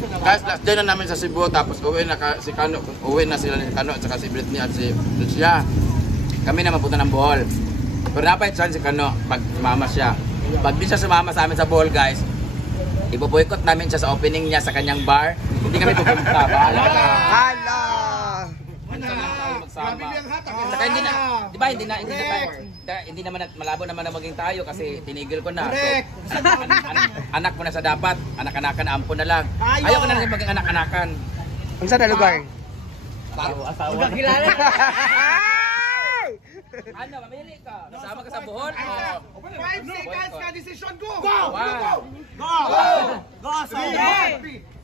Guys, last day na namin sa Cebu, tapos uwi na si Kano, uwi na sila ni Kano at saka si Britney at si Lucia. Kami na mapunta ng Bohol. Pero dapat saan si Kano pag sumama siya. Pag di siya sumama sa amin sa Bohol, guys, ibo-boycott namin siya sa opening niya sa kanyang bar. Hindi kami pupunta. Bahala ka. Hala! Saka hindi na, di ba hindi naman malabo naman na maging tayo kasi tinigil ko na. So, anak mo na sa dapat, anak-anakan, ampo na lang. Ayaw ko na rin maging anak-anakan. Ang saan na lugar? Asawa. Kilala. Ano, mamili ka. Kasama ka sa Bohol? 5 seconds ka decision ko. Go!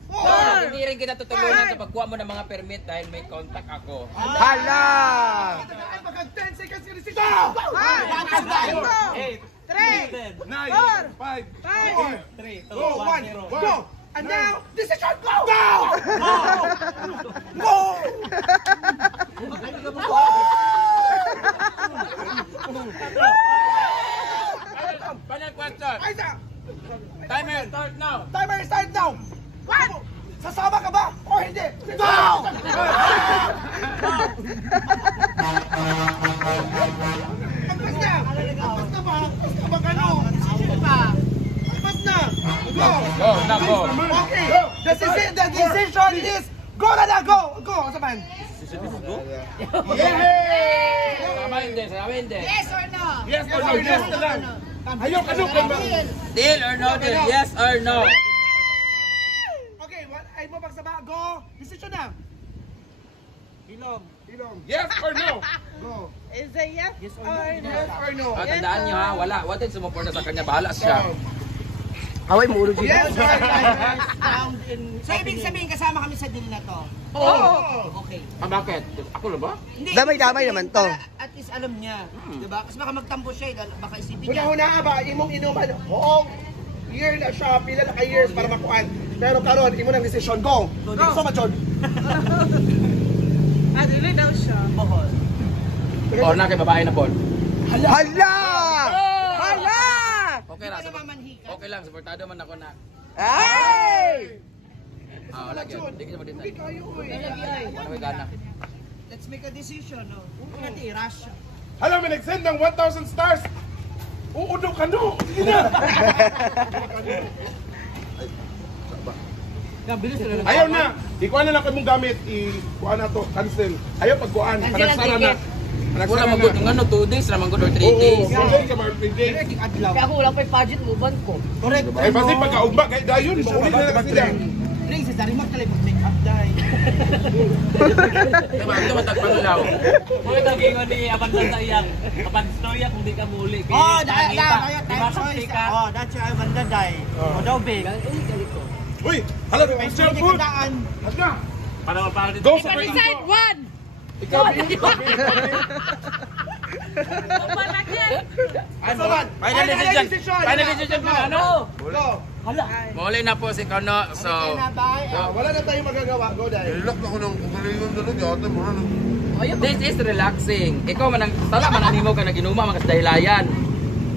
Hindi rin kita tutulungan sa pagkuha mo ng mga permit dahil may contact ako. Hala! 10 seconds ka decision. Go! 8, 3, 9, 5, 4, 3, 2, 1, go! And now, decision, go! Go! Go! Final question. Timer Start now. Timer start now! What? Sasama ka ba? O hindi? Go! Agpas na! Agpas na ba? Agpas na ba gano? Agpas na! Go! Go, na go. Okay! The decision is go na na! Go! Go! Sa man? Yay! Sama hindi, sama hindi. Yes or no? Yes or no? Yes na lang! Ayaw ka nung Deal or no deal? Yes or no? Okay, ay mo pagsama. Go! Decision na! Ilong. Yes or no? Go! Is it yes or no? Yes or no? Tandaan niyo ha, wala din sumuporta sa kanya, bahala siya. Away mo ulo dito. Yes or no? So, ibig sabihin kasama kami sa deal na to? Oo! Okay. Bakit? Ako na ba? Hindi, Damay-damay ibig naman sabihin, to. para At least alam niya. Diba? Kasi baka magtampo siya, baka isipin niya. Huna-huna ba, imong inuman, oo, year na siya, pila na ka-years para makuhaan. Pero karon imo ng decision, go! So, Machod. Dili daw siya. Bohol. O na kay babae na Paul. Hala! Hala! Okay lang, okay lang, supportado man ako na. Ay! Wala yun, hindi kita mo din. Hindi kayo, Ano may gana? Let's make a decision, no? Huwag natin i-rush. Alam mo, nag-send ng 1,000 stars. Uudo ka no. Sige na. Ayaw na. Ikuha na lang kayo mong gamit. Ikuha na to. Cancel. Ayaw pagkuhaan. Panagsara na. Wala magod ng ano, 2 days, naman good or 3 days. Oo, sa mga pwede. Kaya ako wala pa yung budget mo, ban ko. Correct. Ay, pati pagkaugba, kahit dayon. Mauli na lang sila. Ring, sa dari mag make up dahil. Diba, ito matagpanglaw. Kung naging ni Abandan sa iyang kapag storya kung di ka muli. Oh, that's your Amanda dahil. O daw, big. Uy, hala, may share food. Hala. Para dito. Go sa first Side one! Ikaw, Final decision! Final decision ko ano? Go! Muli na po si Kano, so... Wala na tayong magagawa. Go, dahil. Ilok na ko ng kukuliyon doon. Yata mo na. This is relaxing. Ikaw man ang tala man animo ka naginuma mga dahilayan.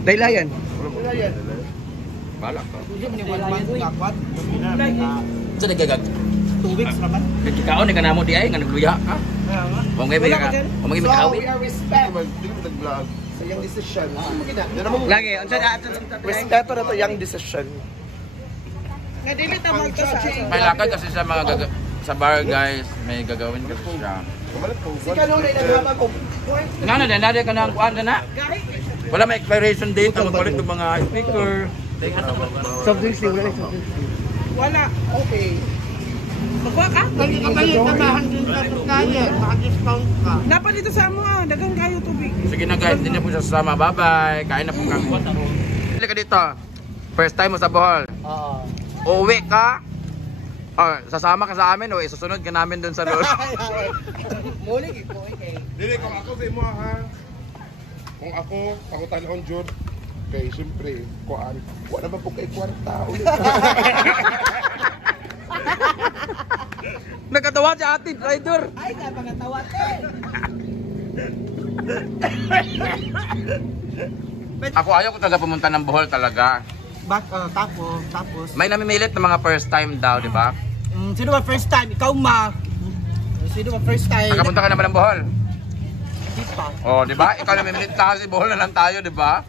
Daylayan. Wala yan. Balak ka. Dapat. Sa nagagag. 2 weeks naman. Kikaon ni kanamo di ay nga nagluya ka. Kung may ka, kung may So, kawit. we are respect Hindi ko nag-vlog. sa iyong decision. Lagi, respeto na to yung decision. Nadili ta mo to sa May lakad kasi sa mga sa bar guys, may gagawin kasi siya. Si Kanunay naghabag ko. Nga na din, natin ka na ang kuhaan ka na. Wala may expiration date ang magpalit ng mga speaker. Soft drinks, wala na soft drinks. Wala. Okay. Magwa ka? Kapalit na mahandin ka ito kaya. Maka-discount ka. Dapat dito sa mo, dagang kayo tubig. Sige na guys, hindi na po siya sasama. Bye-bye. Kain na po kami. Dili ka dito. First time mo sa Bohol. Oo. Uwi ka. Sasama ka sa amin o isusunod ka namin dun sa loob. Mulig iko eh. Dili, kung ako sa imo ha. Kung ako tanong Jud. Kay siyempre, kuhaan. Wala ba po kay kwarta ulit. Nagkatawa si ate, driver. Ay, napakatawa eh. Ako ayaw ko talaga pumunta ng Bohol talaga. Tapos. May namimilit na mga first time daw, di ba? Sino ba first time? Ikaw, ma. Sino ba first time? Nakapunta ka naman ng Bohol. Hindi pa. Oh, di ba? Ikaw na may minute na kasi Bohol na lang tayo, di ba?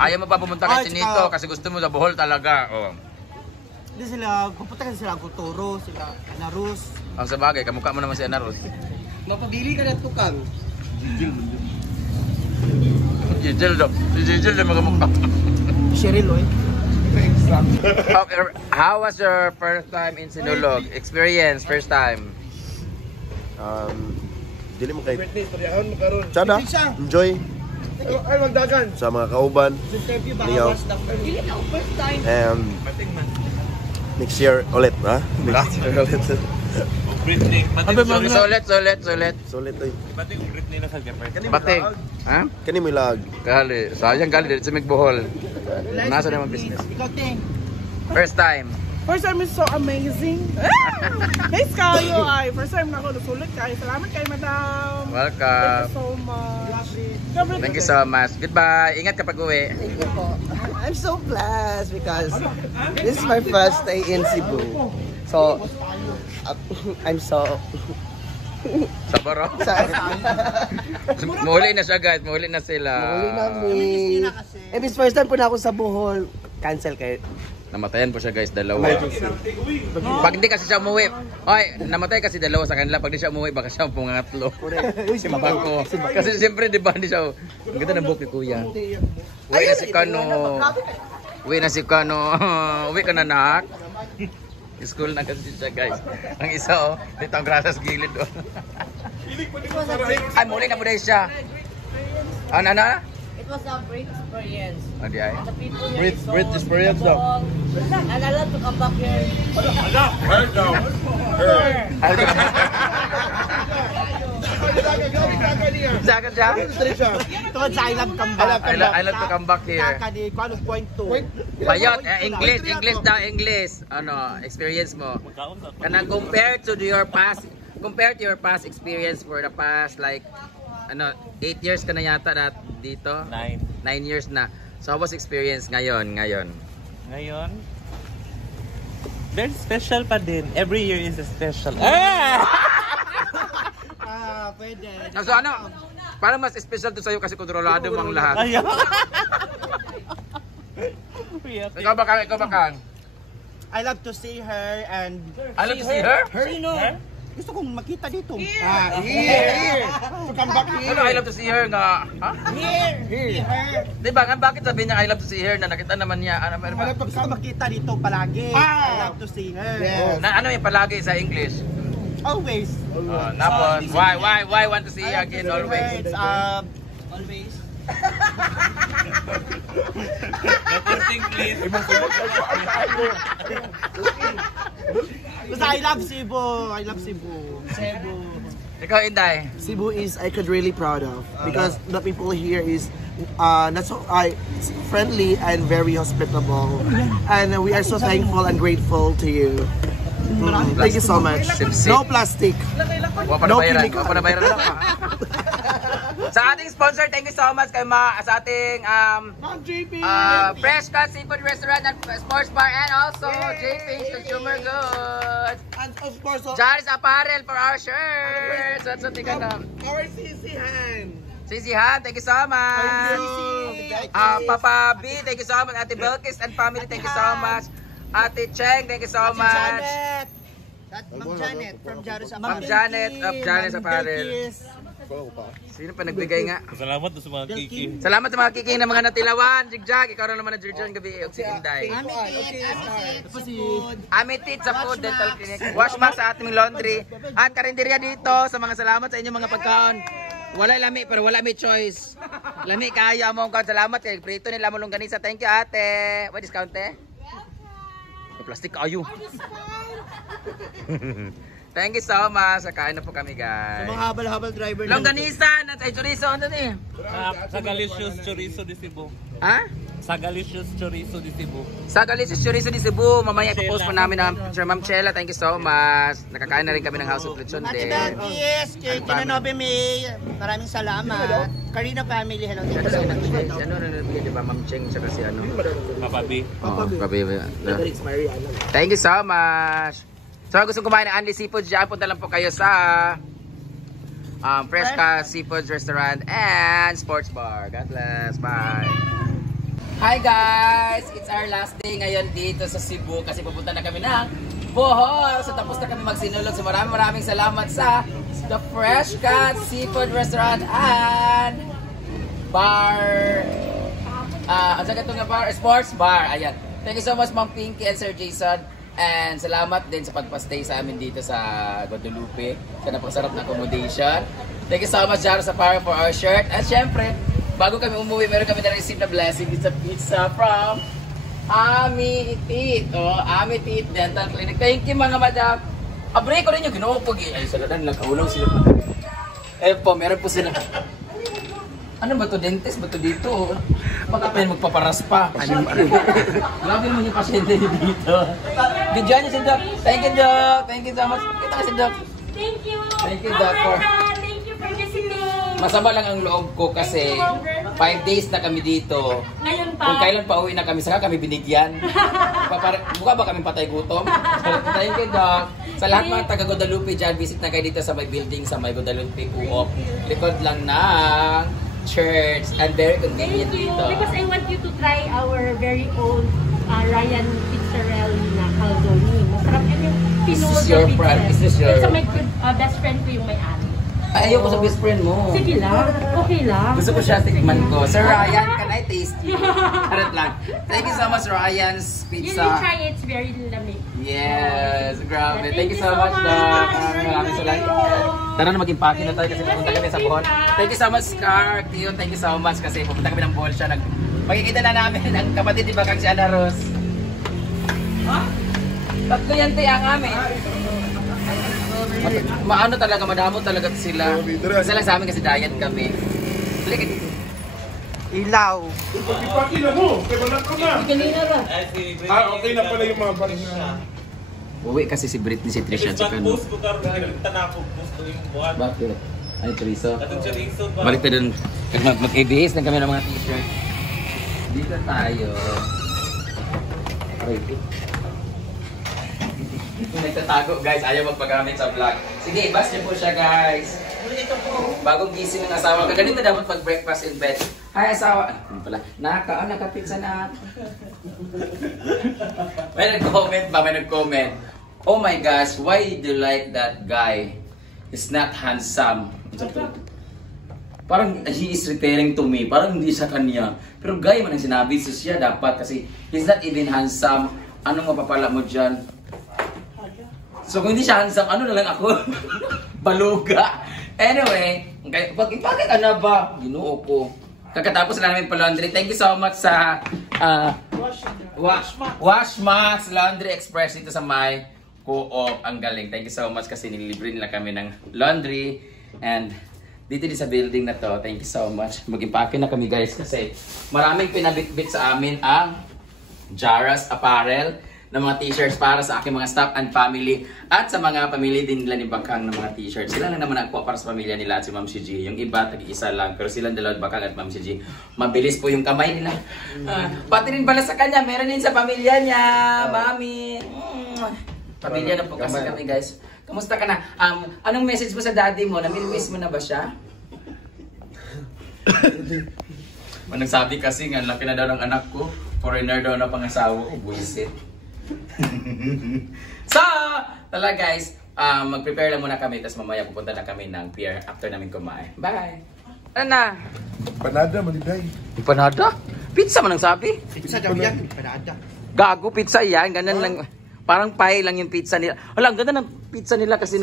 Ayaw mo pa pumunta kay Chinito kasi gusto mo sa Bohol talaga. Oh. Hindi sila, pupunta kasi sila Agutoro, sila Anarus. Ang sabagay, kamukha mo naman si Ana Rose. Mapabili ka na tukang. Jijil daw. Si Jijil daw makamukha. Cheryl, oy. How was your first time in Sinulog? Experience, first time. Dili mo kay sana enjoy Ay, magdagan. sa mga kauban. Interview ba? Ligaw. Dili na first time. And next year ulit, ha? Next year ulit. Britney. Sulit. Sulit oy. Pati yung Britney na sa Japan. Bating. Ha? Kani mo lag. Gali. Sayang gali dito sa Migbohol. Nasa naman business. Ikaw, Ting. First time. First time is so amazing. Nice kayo ay. First time na ako nasulit kayo. Salamat kay madam. Thank Welcome. you so much. Thank you so much. Goodbye. Ingat kapag uwi. Thank you po. I'm so blessed because this is my first day in Cebu. So, I'm so... Sabaro. Sorry. Mahuli na siya guys. Mahuli na sila. Uli namin. It's first time po na ako sa Bohol. Cancel kayo. Namatayan po siya guys, dalawa. Pag hindi kasi siya umuwi, ay, namatay kasi dalawa sa kanila. Pag di siya umuwi, baka siya pungatlo. Si Bangko. Kasi siyempre, di ba, hindi siya, ang ganda ng buhok ni Kuya. Uwi na si Kano. Uwi na si Kano. Uwi ka na, nak. School na kasi siya guys. Ang isa, oh, dito ang grasas gilid, oh. Ay, muli na muna siya. Ano? It was a great experience. Di ay. The people here is so Great experience daw. wonderful. And I love to come back here. Sakit siya? Tungkol sa I love comeback. I love to come back here. Kaka di, kung anong point to. Bayot, English daw, English. Ano, experience mo. Kanang compared to your past experience for the past like 8 years ka na yata dito? 9 years na. So, how was experience ngayon? Ngayon, very special pa din. Every year is a special. Pwede. So, ano? Parang mas special to sa'yo kasi kontrolado mo ang lahat. Ayaw. Ikaw ba kang? I love to see her and... I love to see her? Sino? Gusto kong makita dito. Here. So come back here. Ano, I love to see her nga? Ha? Here. Diba nga, bakit sabi niya I love to see her na nakita naman niya? Ano ba? Gusto ko makita dito palagi. I love to see her. Yes. Na ano yung palagi sa English? Always. Tapos, why want to see you again always? Always. Napunting please. Basta I love Cebu. I love Cebu. Ikaw, Inday. Cebu is I could really proud of because the people here is not so friendly and very hospitable, and we are so thankful and grateful to you. Thank you so much. Sip-sip. No plastic. Wapa na No bayaran. chemical. Wapa na bayaran lang ha. Sa ating sponsor, thank you so much kay sa ating Fresh Cut Seafood Restaurant and Sports Bar and also JP's Consumer Goods. And of course, Jaris Apparel for our shirts. That's what ka na. our sisihan. Sisihan, thank you so much. Papa B, thank you so much. Ate Belkis and family, thank you so much. Ate Cheng, thank you so much. Ma'am Janet from Jaris Ma'am Janet of Jaris Apparel. Sino pa nagbigay nga? Salamat sa mga kiki. Salamat sa mga kiking ng mga natilawan. Jigjag, ikaw rin naman na Jurjon gabi. Si Inday. Amitit sa food dental clinic. Washback sa ating laundry. At karinderya dito sa mga salamat sa inyong mga pagkaon. Wala lami pero wala may choice. Lami kaya mo ang salamat kay prito nila mo longganisa. Thank you ate. What discount eh? Plastic kayo. Thank you so much. Kain na po kami guys. Mga habal-habal driver. Longganisa at ay chorizo ano ni? Sa Galicious Chorizo de Cebu. Ha? Sagalicious Chorizo di Cebu. Sagalicious Chorizo di Cebu. Mamaya ipopost po namin ang picture. Ma'am Chela, thank you so much. Nakakain na rin kami ng House of Lechon Ate din. Yes, kay Kinanobe May, maraming salamat. Karina family, hello. Thank you so much. Ano na nabigyan, di ba? Ma'am Cheng, tsaka si ano? Papabi. Oo, papi. Thank you so much. So, gusto kumain ng Andy Seafood dyan, punta lang po kayo sa Fresh Ka Seafood Restaurant and Sports Bar. God bless. Bye. Hi guys! It's our last day ngayon dito sa Cebu kasi pupunta na kami ng Bohol. So tapos na kami magsinulog. So maraming salamat sa The Fresh Cut Seafood Restaurant and Bar. Ang sagat nga bar? Sports Bar. Ayan. Thank you so much Ma'am Pinky and Sir Jason. And salamat din sa pagpastay sa amin dito sa Guadalupe. Sa napakasarap na accommodation. Thank you so much Jaro sa Power for our shirt. At syempre, bago kami umuwi, meron kami na-receive na blessing. It's a pizza from Ami Teeth. Ami Teeth Dental Clinic. Thank you mga madam. Abre ko rin yung ginupag. Ay, saladan, nagkaulaw sila. Eh po, meron po sila. Ano ba to? Dentist ba to dito? Baka pa magpaparas pa. Grabe naman yung pasyente dito. Bigyan niyo si Doc. Thank you, Doc. Thank you so much. Kita ka si Doc. Thank you. Thank you, Doc. Thank you for visiting. Masama lang ang loob ko kasi 5 days na kami dito. Ngayon pa. Kung kailan pa uwi na kami, saka kami binigyan. Mukha ba kami patay gutom? Thank you, Doc. Sa lahat mga taga Guadalupe dyan, visit na kayo dito sa may building sa may Guadalupe Coop. Likod lang ng church and very convenient Thank you. dito. Because I want you to try our very own Ryan Pizzarelli na calzone. Masarap yun yung pinuno Is this your pizza. friend? Is this your... It's my good, best friend ko yung may-ari. Ay, ayoko sa best friend mo. Sige lang. Okay lang. Gusto ko siya tikman ko. Sir Ryan, can I taste you? Charot lang. Thank you so much, Ryan's You Pizza. try it. It's very lamig. Yes, grabe. Thank you so much, Doc. Maraming salamat. Tara na mag-impake na tayo kasi pupunta kami sa Bohol. Thank you so much, Scar. Tiyo, thank you so much kasi pupunta kami ng Bohol siya. Makikita na namin ang kapatid ni Bakang si Ana Ros. Huh? Tatlo yan tayo ang amin. Maano talaga, madamo talaga sila. Isa lang sa amin kasi diet kami. Ilaw. Ipaki na mo, kaya wala ka na. Kanina ba? Okay na pala yung mga barina. Uwi kasi si Britney, si Trisha, si Kano. Post ko karon kinita na ako post ko yung buhat. Bakit? Ay, Chorizo. Atong chorizo ba? Balik tayo dun. Mag-ABS na kami ng mga t-shirt. Dito tayo. Ay, nagtatago guys, ayaw magpagamit sa vlog. Sige, bas niyo po siya guys. Bagong gising ng asawa. Kaganito dapat pag-breakfast in bed. Hi asawa. Ano pala? Nakapizza na. May nag-comment. Oh my gosh, why do you like that guy? He's not handsome. Parang he is referring to me. Parang hindi sa kanya. Pero guy man ang sinabi. So siya dapat kasi he's not even handsome. Anong mapapala mo dyan? So kung hindi siya handsome, ano na lang ako? Baluga. Anyway, bakit ka na ba? Ginoo ko. Kakatapos na namin pa-laundry. Thank you so much sa Washmax Laundry Express dito sa may Co-op. Ang galing. Thank you so much kasi nililibre nila kami ng laundry. And dito din sa building na to. Thank you so much. Mag-impake na kami guys kasi maraming pinabitbit sa amin ang Jaras Apparel ng mga t-shirts para sa aking mga staff and family at sa mga pamilya din nila ni Bakang ng mga t-shirts. Sila lang naman nagpo para sa pamilya nila at si Ma'am Shiji. Yung iba, tag-isa lang. Pero silang dalawa, Bakang at Ma'am Shiji. Mabilis po yung kamay nila. Pati rin pala sa kanya, meron din sa pamilya niya. Mami. Pamilya na po kasi kami guys. Kamusta ka na? Anong message mo sa daddy mo? Namimiss mo na ba siya? Nagsabi kasi nga, laki na daw ng anak ko. Foreigner daw na pangasawa ko. Buisit. So, talaga guys, mag-prepare lang muna kami tapos mamaya pupunta na kami ng pier after namin kumain. Bye! Ano na? Panada, maliday. Panada? Pizza man ang sabi? Pizza daw yan, panada. Gago, pizza yan. Ganun lang. Parang pie lang yung pizza nila. Wala, ang ganda ng pizza nila kasi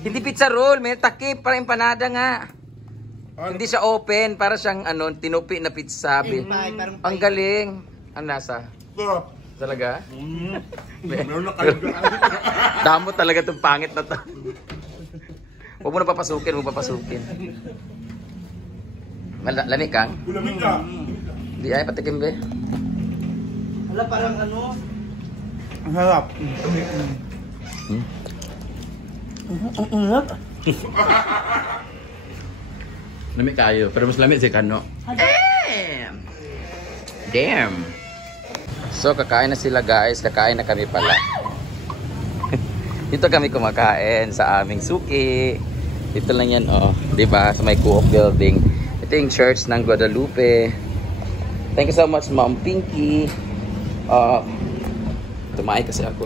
hindi pizza roll, may takip. Parang empanada nga. Hindi siya open. Para siyang tinupi na pizza. Ang galing. Ang nasa? Talaga? Damo talaga itong pangit na to. Huwag mo na papasukin, Lamig kang? Lamig ka. Di ay patikim be. Wala parang ano. Ang harap. Lami kayo, pero mas lami si Kano. Damn! Damn! So, kakain na sila guys. Kakain na kami pala. Dito kami kumakain sa aming suki. Dito lang yan, oh. Diba? Sa may Co-op building. Ito yung church ng Guadalupe. Thank you so much, Mom Pinky. Tumahay kasi ako.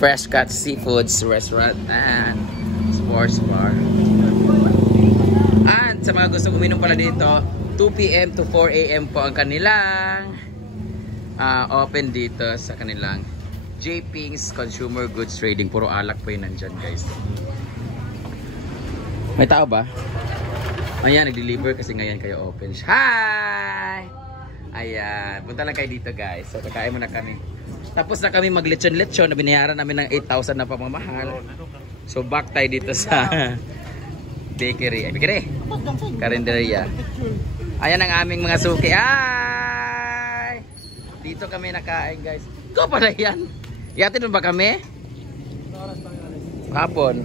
Fresh Cut Seafoods Restaurant and Sports Bar. At sa mga gusto uminom pala dito, 2 p.m. to 4 a.m. po ang kanilang open dito sa kanilang J. Pink's Consumer Goods Trading. Puro alak po yun nandyan guys. May tao ba? Ayan, nag-deliver kasi ngayon kayo open. Hi! Ayan, punta lang kayo dito guys. So kakain muna kami. Tapos na kami mag-lechon-lechon na binayaran namin ng 8,000 na pamamahal. So back tayo dito sa bakery. Ay, bakery! Karinderya. Ayan ang aming mga suki. Ay! Dito kami nakain guys. Ikaw pala yan. Iyatin mo ba kami? Hapon.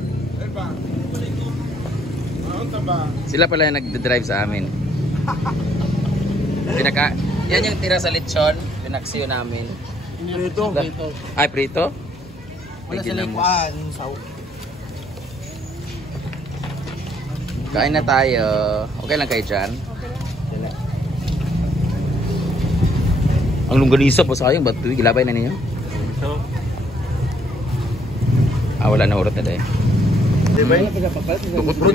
Sila pala yung nagdadrive sa amin. Yan yung tira sa lechon. Pinaksiyo namin. Prito. Ay, prito? Wala sa likuan. Kain na tayo. Okay lang kayo dyan? Ang longganisa po sayang ba't ito? Gilabay na ninyo? Wala na urot na dahil.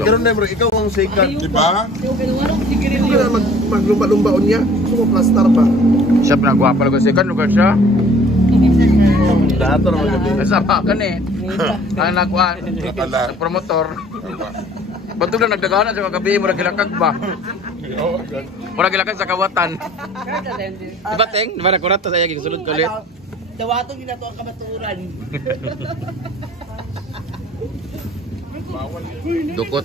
Karon na ikaw ang second, di ba? Hindi na maglumba-lumbaon niya. Gusto mo plastar ba? Siya pinagwapa lang kasi kan lugar siya. Dato na magabi. Nasama ka eh. Ang nakuha. Sa promotor. Ba't lang nagdaganan sa kagabi mo nagilakag ba? Mura gilakag sa kawatan. Diba Teng? Diba nakurat sa iya sulod ko ulit? Dawatong ginato ang kabaturan. Dukot.